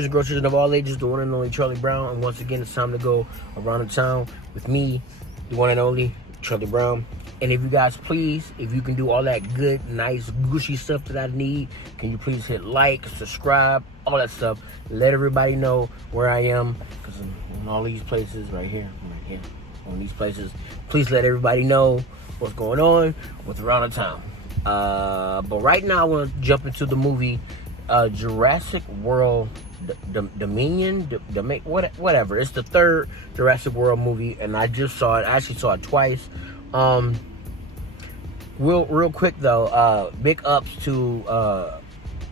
boys and girls, children of all ages, the one and only Charlie Brown. And once again, it's time to go around the town with me, the one and only Charlie Brown. And if you guys please, if you can do all that good, nice, gushy stuff that I need, can you please hit like, subscribe, all that stuff. Let everybody know where I am, because I'm in all these places right here, on these places. Please let everybody know what's going on with around the town. But right now, I want to jump into the movie Jurassic World Dominion, whatever. It's the third Jurassic World movie, and I just saw it. I actually saw it twice. Real quick though, big ups to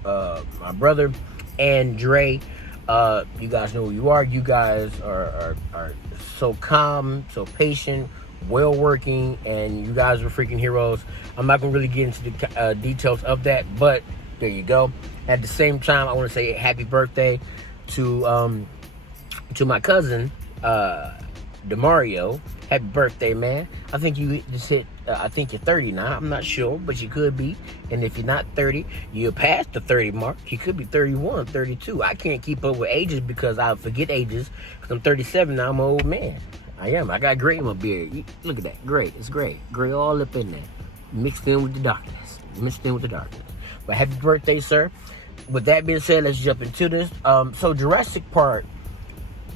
my brother and Dre. You guys know who you are. You guys are so calm, so patient, well working, and you guys are freaking heroes. I'm not gonna really get into the details of that, but there you go. At the same time, I want to say happy birthday to my cousin DeMario. Happy birthday, man. I think you just hit, I think you're 30 now. I'm not sure, but you could be. And if you're not 30, you're past the 30 mark. You could be 31, 32. I can't keep up with ages because I forget ages. Because I'm 37 now. I'm an old man. I am. I got gray in my beard. Look at that. Gray. It's gray. Gray all up in there. Mixed in with the darkness. But happy birthday, sir. With that being said, let's jump into this. So Jurassic Park,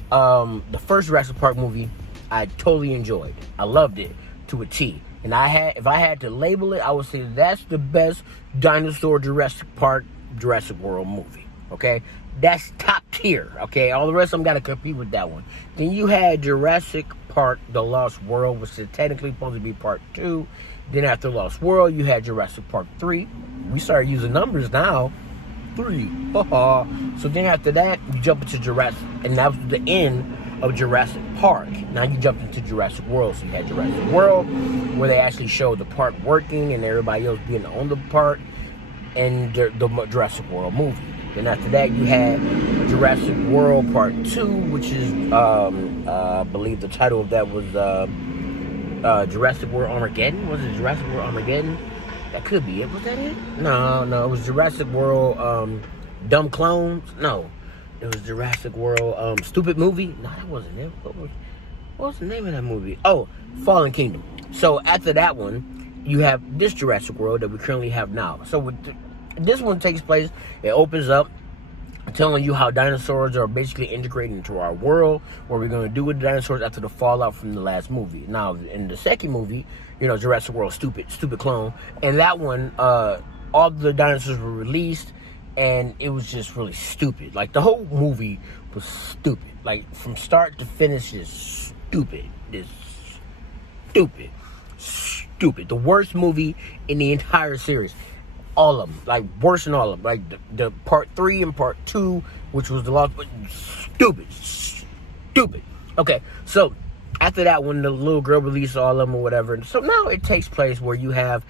the first Jurassic Park movie, I totally enjoyed. I loved it to a T. And if I had to label it, I would say that's the best dinosaur Jurassic World movie. Okay? That's top tier. Okay? All the rest of them got to compete with that one. Then you had Jurassic Park The Lost World, which is technically supposed to be part 2. Then after Lost World, you had Jurassic Park 3. We started using numbers now. 3. So then after that, you jump into Jurassic, and that was the end of Jurassic Park. Now you jump into Jurassic World. So you had Jurassic World, where they actually showed the park working and everybody else being on the park, and the Jurassic World movie. Then after that, you had Jurassic World Part 2, which is, I believe the title of that was Jurassic World Armageddon. Was it Jurassic World Armageddon? That could be it. Was that it? No, it was Jurassic World Dumb Clones. No, it was Jurassic World Stupid Movie. No, that wasn't it. What was the name of that movie? Oh, Fallen Kingdom. So after that one, you have this Jurassic World that we currently have now. So this one takes place, it opens up telling you how dinosaurs are basically integrated into our world, what we're going to do with the dinosaurs after the fallout from the last movie. Now, in the second movie, Jurassic World Stupid Clone, and that one, all the dinosaurs were released, and it was just really stupid. Like, the whole movie was stupid. Like, from start to finish, is stupid. Stupid. The worst movie in the entire series. All of them, like worse than all of them, like the part 3 and part 2, which was the Lost, stupid. Okay, so after that, when the little girl released all of them or whatever, so now it takes place where you have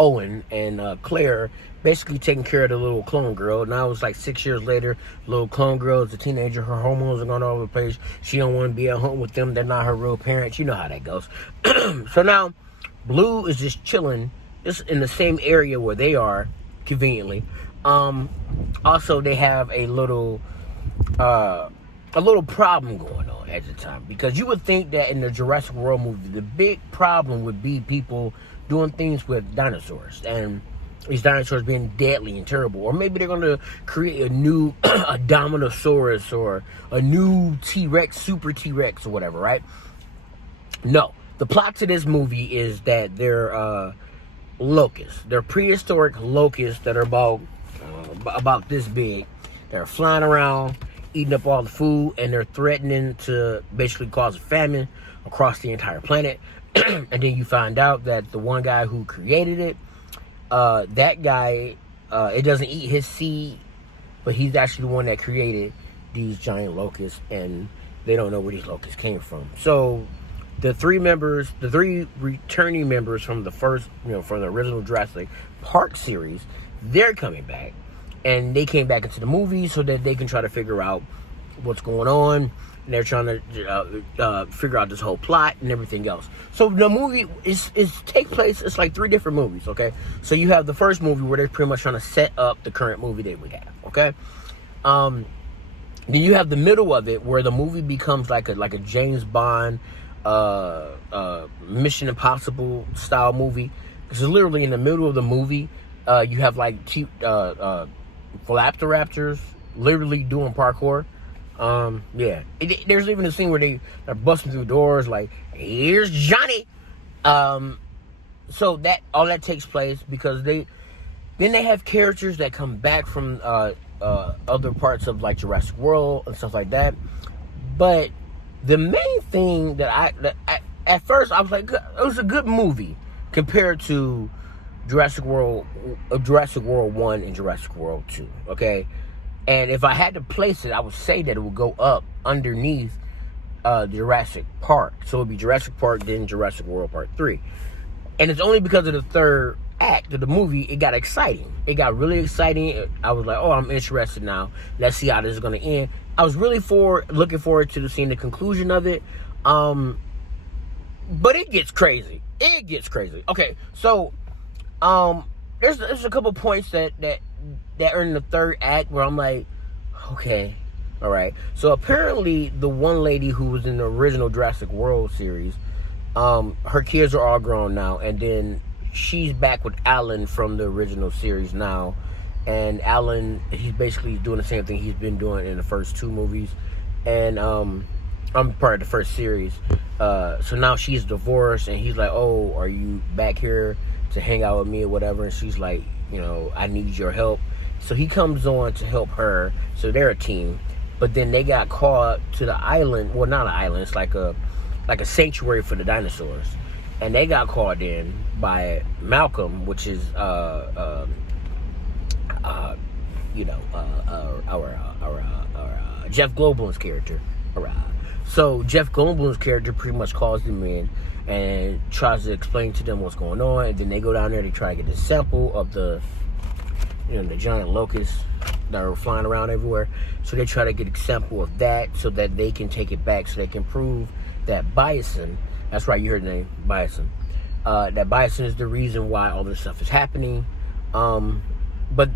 Owen and Claire basically taking care of the little clone girl. Now it's like 6 years later, little clone girl is a teenager, her hormones are going all over the place. She don't want to be at home with them. They're not her real parents. You know how that goes. So now Blue is just chilling, just in the same area where they are, conveniently. Also, they have a little problem going on at the time, because you would think that in the Jurassic World movie, the big problem would be people doing things with dinosaurs, and these dinosaurs being deadly and terrible. Or maybe they're going to create a new Dominosaurus or a new T-Rex, Super T-Rex or whatever, right? No. The plot to this movie is that they're locusts. They're prehistoric locusts that are about this big. They're flying around, eating up all the food, and they're threatening to basically cause a famine across the entire planet. And then you find out that the one guy who created it, that guy, it doesn't eat his seed, but he's actually the one that created these giant locusts, and they don't know where these locusts came from. So the three returning members from the first, from the original Jurassic Park series, they're coming back, and they came back into the movie so that they can try to figure out what's going on. and they're trying to figure out this whole plot and everything else. So the movie is take place. It's like 3 different movies. Okay, so you have the first movie where they're pretty much trying to set up the current movie that we have. Okay, then you have the middle of it where the movie becomes like a James Bond, Mission Impossible style movie. Because literally in the middle of the movie, you have like Velociraptors literally doing parkour. There's even a scene where they're busting through doors like, here's Johnny. So that all that takes place because they have characters that come back from other parts of like Jurassic World and stuff like that. But the main thing that I at first I was like, it was a good movie compared to Jurassic World 1 and Jurassic World 2. Okay. And if I had to place it, I would say that it would go up underneath Jurassic Park. So it would be Jurassic Park, then Jurassic World Part 3. And it's only because of the third act of the movie, it got exciting. It got really exciting. I was like, oh, I'm interested now. Let's see how this is going to end. I was really looking forward to seeing the conclusion of it. But it gets crazy. It gets crazy. Okay, so there's a couple points that are in the third act where I'm like, okay, all right. So apparently the one lady who was in the original Jurassic World series, her kids are all grown now, and then she's back with Alan from the original series now. And Alan, he's basically doing the same thing he's been doing in the first 2 movies. And I'm part of the first series. So now she's divorced, and he's like, oh, are you back here to hang out with me or whatever? And she's like, you know, I need your help. So he comes on to help her. So they're a team. But then they got called to the island. Well, not an island. It's like a sanctuary for the dinosaurs. And they got called in by Malcolm, which is our Jeff Goldblum's character. So Jeff Goldblum's character pretty much calls them in and tries to explain to them what's going on. And then they go down there to try to get a sample of the giant locusts that are flying around everywhere. So they try to get a sample of that so that they can take it back, so they can prove that bison, that's right, you heard the name, bison, that bison is the reason why all this stuff is happening. But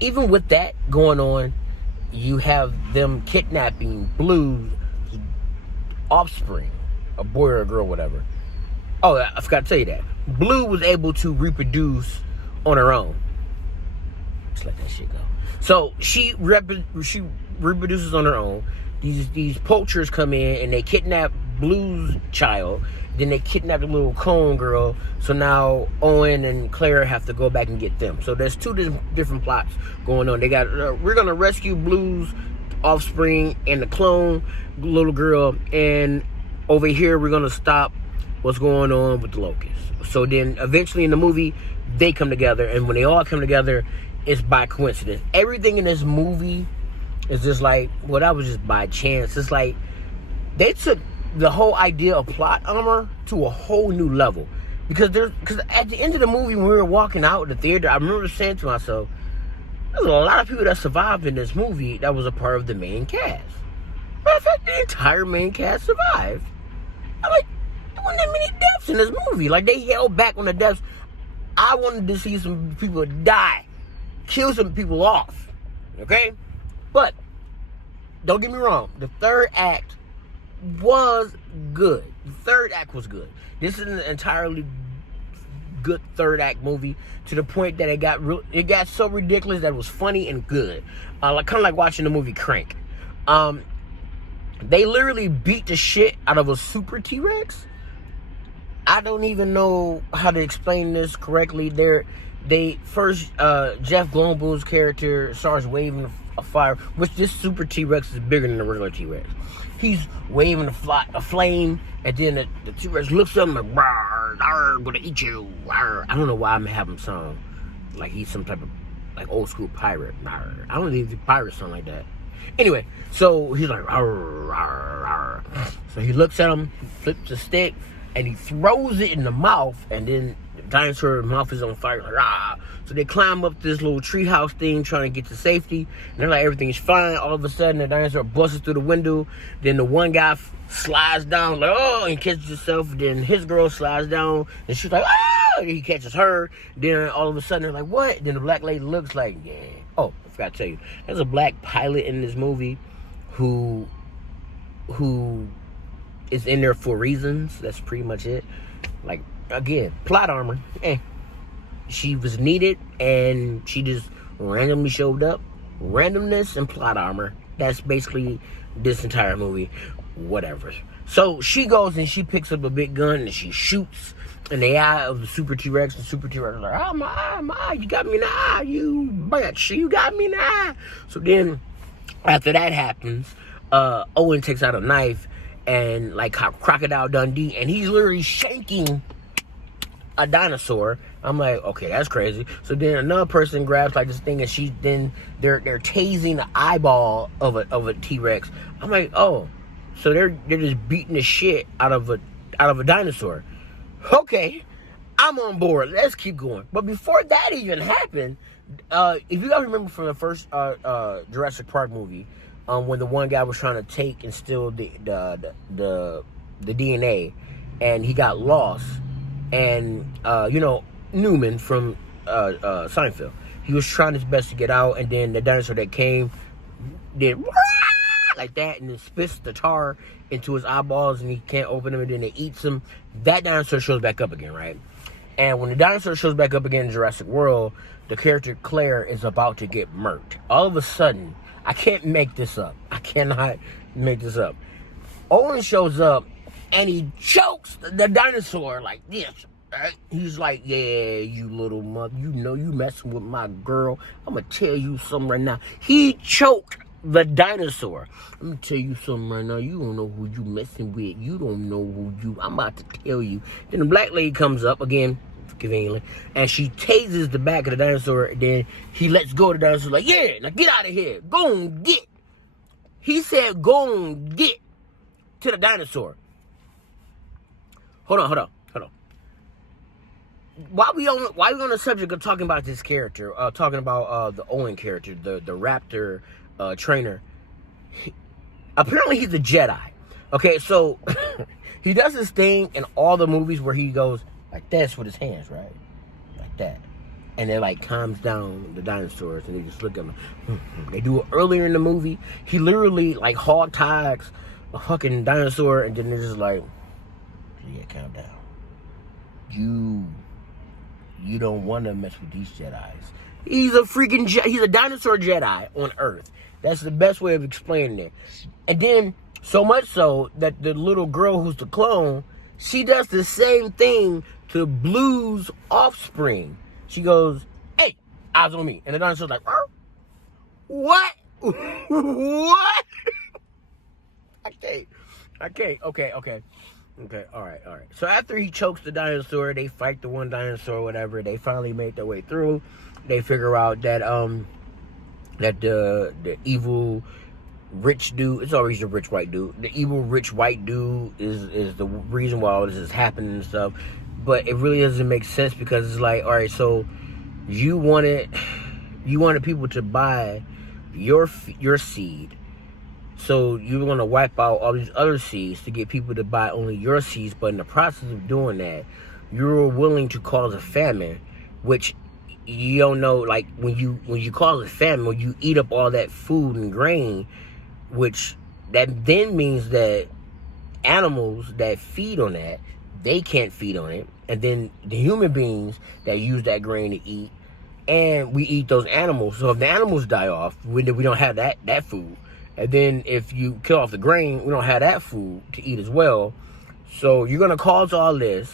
even with that going on, you have them kidnapping Blue's offspring, a boy or a girl, whatever. Oh, I forgot to tell you that. Blue was able to reproduce on her own. Just let that shit go. So she reproduces on her own. These poachers come in and they kidnap Blue's child. Then they kidnap the little clone girl. So now Owen and Claire have to go back and get them. So there's 2 different plots going on. They got we're gonna rescue Blue's offspring and the clone little girl, and over here we're gonna stop what's going on with the locusts. So then eventually in the movie they come together, and when they all come together, it's by coincidence. Everything in this movie is just like, well, that was just by chance. It's like they took the whole idea of plot armor to a whole new level. Because at the end of the movie, when we were walking out of the theater, I remember saying to myself, there's a lot of people that survived in this movie that was a part of the main cast. Matter of fact, the entire main cast survived. I'm like, there wasn't that many deaths in this movie. Like, they held back on the deaths. I wanted to see some people die, kill some people off, okay? But don't get me wrong, the third act was good. The third act was good. This is an entirely good third act movie, to the point that it got so ridiculous that it was funny and good. Kind of like watching the movie Crank. They literally beat the shit out of a super T-Rex. I don't even know how to explain this correctly. They first, Jeff Goldblum's character starts waving a fire, which this super T-Rex is bigger than the regular T-Rex. He's waving a flame, and then the T-Rex looks at him like, "Rawr, I'm gonna eat you." Rawr. I don't know why I'm having him sound like he's some type of like old school pirate. Rawr. I don't think the pirates sound like that. Anyway, so he's like, "Rawr, rawr, rawr." So he looks at him, flips the stick, and he throws it in the mouth, and then The dinosaur mouth is on fire. Like, ah. So they climb up this little treehouse thing trying to get to safety. And they're like, everything's fine. All of a sudden, the dinosaur busts through the window. Then the one guy slides down, like, oh, and catches himself. Then his girl slides down, and she's like, ah, and he catches her. Then all of a sudden, they're like, what? Then the black lady looks like, yeah. Oh, I forgot to tell you. There's a black pilot in this movie who is in there for reasons. That's pretty much it. Like, again, plot armor. She was needed, and she just randomly showed up. Randomness and plot armor. That's basically this entire movie. Whatever. So she goes and she picks up a big gun and she shoots in the eye of the Super T-Rex. The Super T-Rex is like, oh, my eye, you got me in the eye, you bitch, you got me in the eye. So then, after that happens, Owen takes out a knife and, like, Crocodile Dundee, and he's literally shanking a dinosaur. I'm like, okay, that's crazy. So then another person grabs like this thing, and they're tasing the eyeball of a T-Rex. I'm like, oh, so they're just beating the shit out of a dinosaur. Okay, I'm on board. Let's keep going. But before that even happened, if you guys remember from the first Jurassic Park movie, when the one guy was trying to take and steal the DNA, and he got lost, and Newman from Seinfeld, he was trying his best to get out, and then the dinosaur that came did like that, and then spits the tar into his eyeballs, and he can't open them, and then it eats him. That dinosaur shows back up again, right? And when the dinosaur shows back up again in Jurassic World, the character Claire is about to get murked. All of a sudden, I can't make this up. I cannot make this up. Owen shows up, and he chokes the dinosaur like this. Right? He's like, yeah, you little mother, you messing with my girl. I'm going to tell you something right now. He choked the dinosaur. Let me tell you something right now. You don't know who you messing with. You don't know who you... I'm about to tell you. Then the black lady comes up again, conveniently, and she tases the back of the dinosaur. And then he lets go of the dinosaur like, yeah, now get out of here. Go and get. He said, go and get to the dinosaur. Hold on. Why we on the subject of talking about this character, talking about the Owen character, the raptor trainer. Apparently he's a Jedi. Okay, so he does this thing in all the movies where he goes like this with his hands, right? Like that. And it like calms down the dinosaurs, and they just look at him. They do it earlier in the movie. He literally like hog ties a fucking dinosaur, and then they're just like, yeah, calm down. You don't want to mess with these Jedis. He's a dinosaur Jedi on Earth. That's the best way of explaining it. And then, so much so that the little girl who's the clone, she does the same thing to Blue's offspring. She goes, hey, eyes on me. And the dinosaur's like, what? What? I can't. Okay, all right. So after he chokes the dinosaur, they fight the one dinosaur, whatever. They finally make their way through. They figure out that that the evil rich dude, it's always the rich white dude. The evil rich white dude is the reason why all this is happening and stuff. But it really doesn't make sense, because it's like, all right, so you wanted people to buy your seed. So you're going to wipe out all these other seeds to get people to buy only your seeds. But in the process of doing that, you're willing to cause a famine, which you don't know, like when you cause a famine, when you eat up all that food and grain, which that then means that animals that feed on that, they can't feed on it. And then the human beings that use that grain to eat, and we eat those animals. So if the animals die off, we don't have that food. And then if you kill off the grain, we don't have that food to eat as well. So you're going to cause all this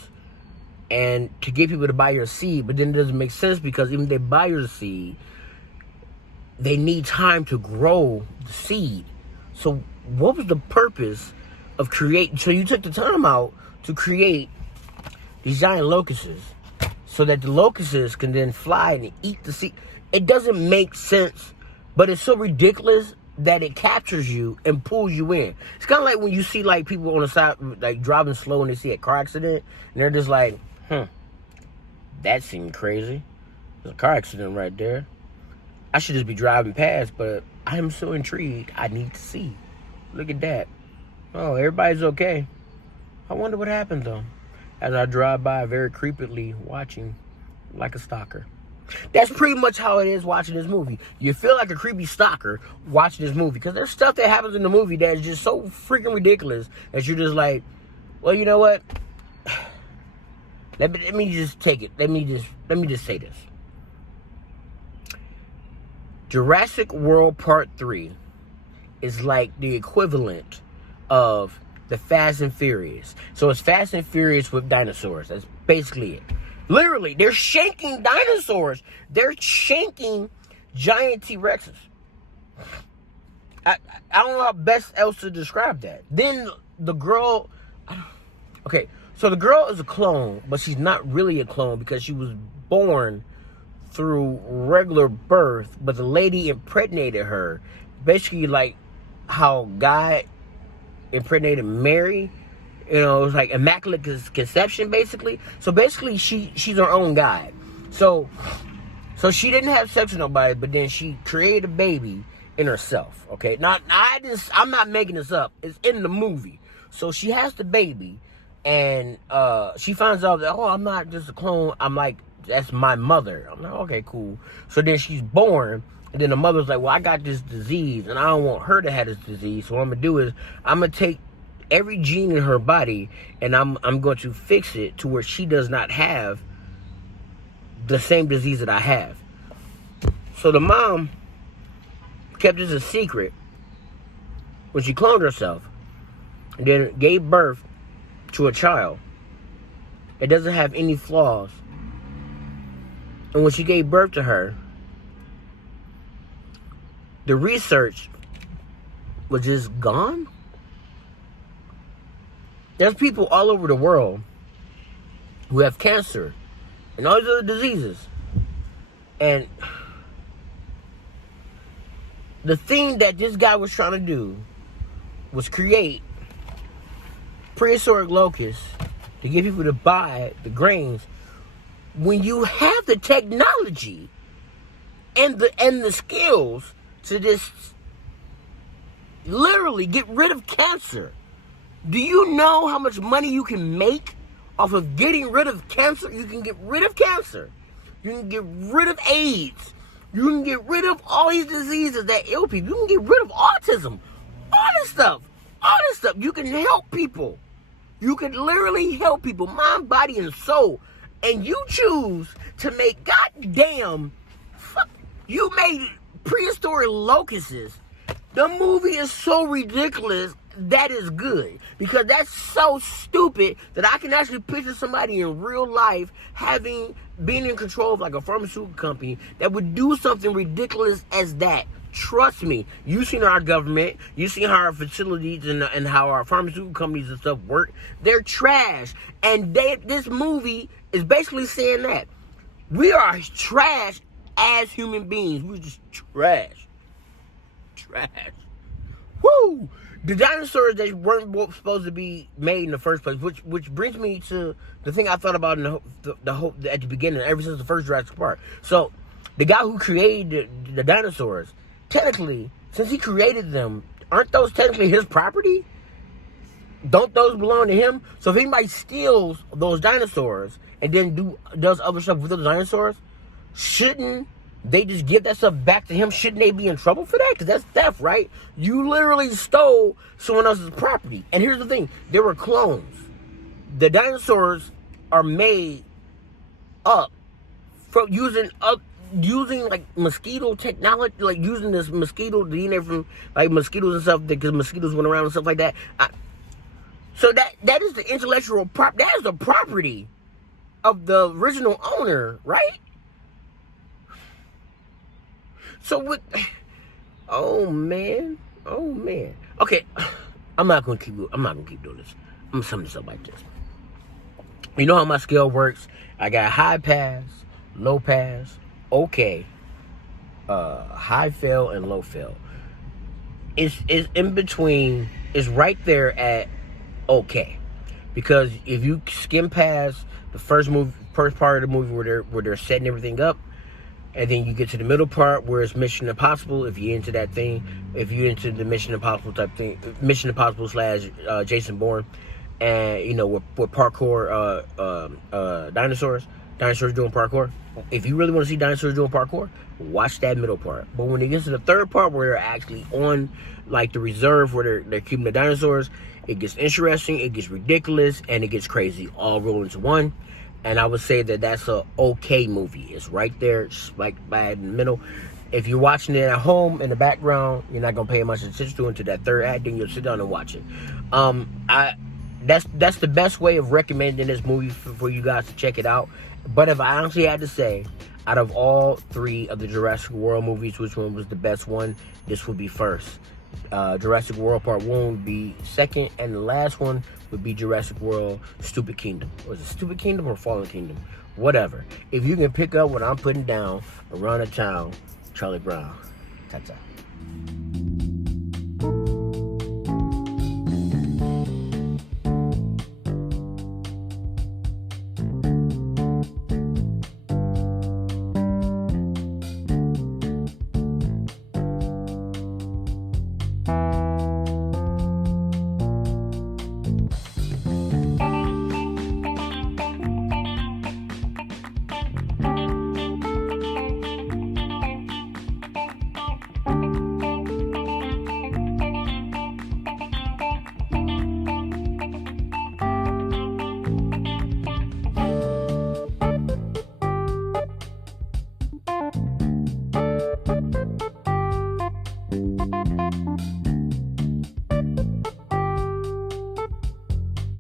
and to get people to buy your seed. But then it doesn't make sense, because even if they buy your seed, they need time to grow the seed. So what was the purpose of creating? So you took the time out to create these giant locusts so that the locusts can then fly and eat the seed. It doesn't make sense, but it's so ridiculous that it captures you and pulls you in. It's kind of like when you see like people on the side like driving slow and they see a car accident and they're just like, That seemed crazy. There's a car accident right there. I should just be driving past, but I am so intrigued. I need to see. Look at that. Oh, everybody's okay. I wonder what happened, though. As I drive by very creepily, watching like a stalker. That's pretty much how it is watching this movie. You feel like a creepy stalker watching this movie. Because there's stuff that happens in the movie that is just so freaking ridiculous that you're just like, well, you know what? Let me just take it. Let me just say this. Jurassic World Part 3 is like the equivalent of the Fast and Furious. So it's Fast and Furious with dinosaurs. That's basically it. Literally, they're shanking dinosaurs. They're shanking giant T-Rexes. I don't know how best else to describe that. Then the girl... Okay, so the girl is a clone, but she's not really a clone because she was born through regular birth, but the lady impregnated her. Basically like how God impregnated Mary. You know, it was like immaculate conception, basically. So basically, she's her own God. So she didn't have sex with nobody, but then she created a baby in herself. Okay, I'm not making this up. It's in the movie. So she has the baby, and she finds out that, oh, I'm not just a clone. I'm like, that's my mother. I'm like, okay, cool. So then she's born, and then the mother's like, well, I got this disease, and I don't want her to have this disease. So what I'm gonna do is I'm gonna take every gene in her body, and I'm going to fix it to where she does not have the same disease that I have. So the mom kept this a secret when she cloned herself, and then gave birth to a child that doesn't have any flaws. And when she gave birth to her, the research was just gone. There's people all over the world who have cancer and all these other diseases. And the thing that this guy was trying to do was create prehistoric locusts to get people to buy the grains when you have the technology and the skills to just literally get rid of cancer. Do you know how much money you can make off of getting rid of cancer? You can get rid of cancer. You can get rid of AIDS. You can get rid of all these diseases that ill people. You can get rid of autism. All this stuff. All this stuff. You can help people. You can literally help people. Mind, body, and soul. And you choose to make goddamn... You made prehistoric locusts. The movie is so ridiculous. That is good, because that's so stupid that I can actually picture somebody in real life being in control of like a pharmaceutical company that would do something ridiculous as that. Trust me, you've seen our government, you've seen how our facilities and how our pharmaceutical companies and stuff work. They're trash, and this movie is basically saying that we are trash as human beings. We're just trash. Woo! The dinosaurs that weren't supposed to be made in the first place, which brings me to the thing I thought about in the whole at the beginning, ever since the first Jurassic Park. So, the guy who created the dinosaurs, technically, since he created them, aren't those technically his property? Don't those belong to him? So if anybody steals those dinosaurs and then does other stuff with those dinosaurs, shouldn't they just give that stuff back to him? Shouldn't they be in trouble for that? Because that's theft, right? You literally stole someone else's property. And here's the thing. There were clones. The dinosaurs are made up from using like mosquito technology, like using this mosquito DNA from like mosquitoes and stuff, because mosquitoes went around and stuff like that. So that is the intellectual property. That is the property of the original owner, right? So what? Oh man. Okay, I'm not gonna keep doing this. I'm gonna sum this up like this. You know how my scale works? I got high pass, low pass, okay, high fail, and low fail. It's in between. It's right there at okay, because if you skim past The first part of the movie where they're setting everything up, and then you get to the middle part where it's Mission Impossible. If you're into that thing, if you're into the Mission Impossible type thing, Mission Impossible / Jason Bourne, and you know with parkour, dinosaurs doing parkour. If you really want to see dinosaurs doing parkour, watch that middle part. But when it gets to the third part where they're actually on like the reserve where they're keeping the dinosaurs, it gets interesting, it gets ridiculous, and it gets crazy all rolled into one. And I would say that that's a okay movie. It's right there, like by in the middle. If you're watching it at home in the background, you're not gonna pay much attention to it until that third act. Then you'll sit down and watch it. That's the best way of recommending this movie for you guys to check it out. But if I honestly had to say, out of all 3 of the Jurassic World movies, which one was the best one, this would be first. Jurassic World Part 1 would be second, and the last one would be Jurassic World Stupid Kingdom. Was it Stupid Kingdom or Fallen Kingdom? Whatever. If you can pick up what I'm putting down, Around the Town, Charlie Brown. Ta-ta.